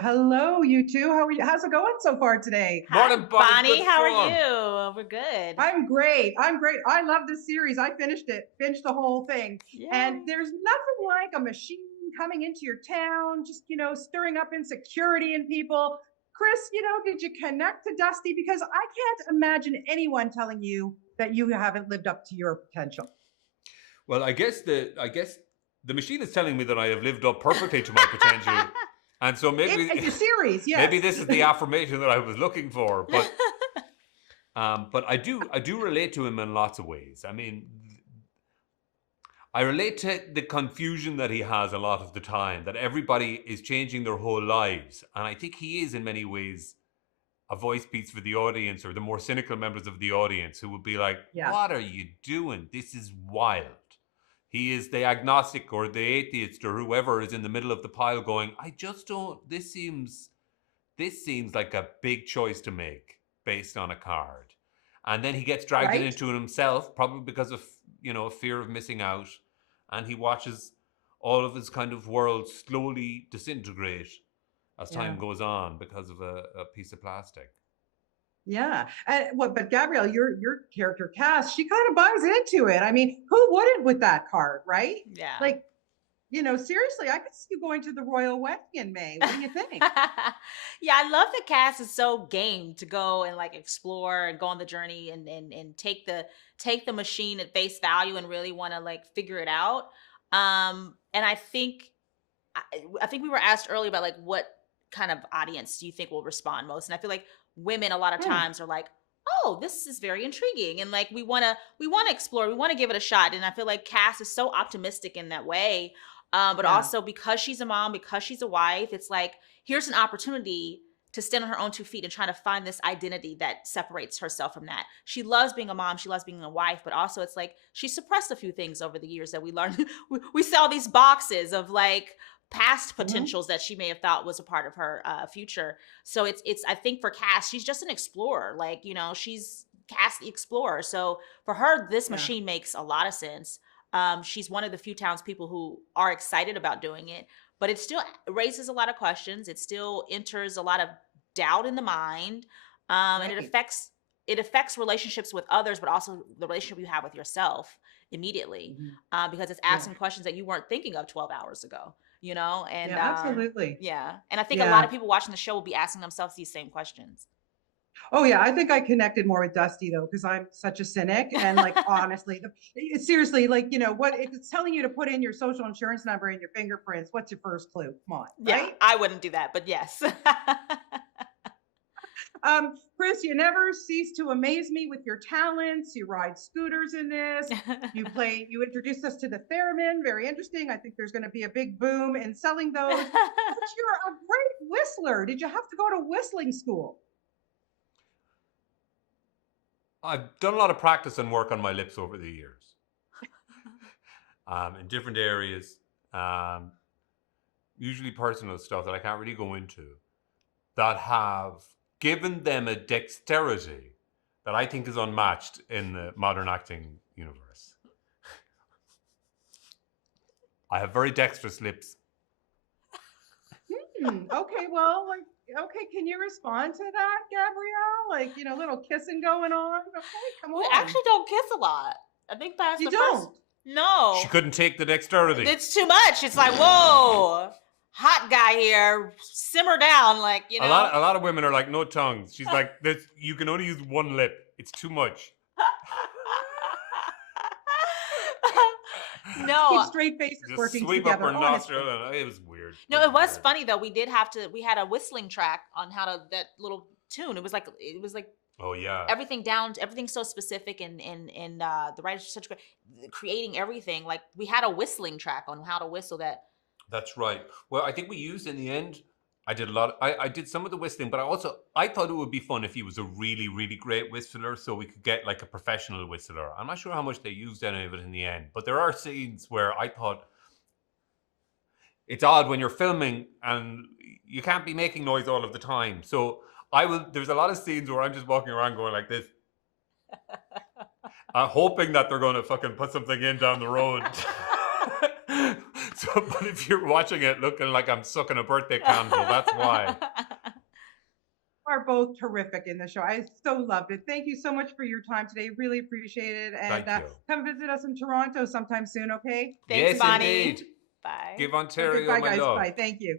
Hello, you two. How are you? How's it going so far today? Hi, Morning, Bonnie. Bonnie. Good How are song. you? We're good. I'm great. I'm great. I love this series. I finished it, finished the whole thing. And Yay. there's nothing like a machine coming into your town, just, stirring up insecurity in people. Chris, did you connect to Dusty? Because I can't imagine anyone telling you that you haven't lived up to your potential. Well, I guess the machine is telling me that I have lived up perfectly to my potential, and so It's maybe a series, maybe yes. this is the affirmation that I was looking for. But I do relate to him in lots of ways. I mean, I relate to the confusion that he has a lot of the time. That everybody is changing their whole lives, and I think he is in many ways a voice piece for the audience or the more cynical members of the audience who would be like, Yeah, what are you doing? This is wild. He is the agnostic or the atheist or whoever is in the middle of the pile going, I just don't, this seems like a big choice to make based on a card. And then he gets dragged right? into it himself, probably because of, a fear of missing out. And he watches all of his kind of world slowly disintegrate as time Yeah. goes on because of a piece of plastic. Yeah. And what but Gabrielle, your character Cass, she kind of buys into it. I mean, who wouldn't with that card, right? Yeah. Like, seriously, I could see you going to the royal wedding in May. What do you think? Yeah, I love that cast is so game to go and like explore and go on the journey and take the machine at face value and really want to like figure it out. And I think we were asked earlier about like what kind of audience do you think will respond most? And I feel like women a lot of Hmm, times are like, "Oh, this is very intriguing," and like we want to explore, we want to give it a shot. And I feel like Cass is so optimistic in that way. But yeah, also because she's a mom, because she's a wife, it's like here's an opportunity to stand on her own two feet and try to find this identity that separates herself from that. She loves being a mom, she loves being a wife, but also it's like she suppressed a few things over the years that we learned. We sell these boxes of like past hmm, potentials that she may have thought was a part of her future. So it's I think for Cass, she's just an explorer. Like, she's Cass the explorer. So for her, this yeah, machine makes a lot of sense. She's one of the few townspeople who are excited about doing it, but it still raises a lot of questions. It still enters a lot of doubt in the mind, and it right. affects it affects relationships with others, but also the relationship you have with yourself immediately, Hmm. because it's Yeah, asking questions that you weren't thinking of 12 hours ago. And yeah, absolutely. yeah, and I think a lot of Yeah. people watching the show will be asking themselves these same questions. Oh yeah, I think I connected more with Dusty though, because I'm such a cynic. And like honestly, seriously, like what if it's telling you to put in your social insurance number and your fingerprints? What's your first clue? Come on, Yeah, right? I wouldn't do that, but yes. Chris, you never cease to amaze me with your talents. You ride scooters in this. You introduced us to the theremin. Very interesting. I think there's going to be a big boom in selling those. But you're a great whistler. Did you have to go to whistling school? I've done a lot of practice and work on my lips over the years, in different areas, um, usually personal stuff that I can't really go into, that have given them a dexterity that I think is unmatched in the modern acting universe. I have very dexterous lips. Okay, well, like, okay, can you respond to that, Gabrielle? Like, little kissing going on. Okay, come We on. actually don't kiss a lot. I think past You the first. don't. She No, couldn't take the dexterity. it's too much. It's like, whoa, hot guy here, simmer down, like, A lot of women are like no tongues. She's like this. You can only use one lip. It's too much. Keep No, straight faces Just working sweep up together, her nostril, honestly. and it was weird. It no, was it was weird. funny though. We had a whistling track on how to that little tune. It was like Oh yeah. everything's so specific and the writers are such great creating everything. Like we had a whistling track on how to whistle that. That's right. Well, I think we used in the end. I did a lot. I did some of the whistling, but I thought it would be fun if he was a really really great whistler, so we could get like a professional whistler. I'm not sure how much they used any of it in the end, but there are scenes where I thought it's odd when you're filming and you can't be making noise all of the time. So I will. There's a lot of scenes where I'm just walking around going like this, hoping that they're going to fucking put something in down the road. So, but if you're watching it looking like I'm sucking a birthday candle, that's why. Are both terrific in the show. I so loved it. Thank you so much for your time today. Really appreciate it. And Thank you. come visit us in Toronto sometime soon, okay? Thanks, Yes, Bonnie. indeed. Bye. Give Okay, Ontario bye, my guys. love. Bye. Thank you.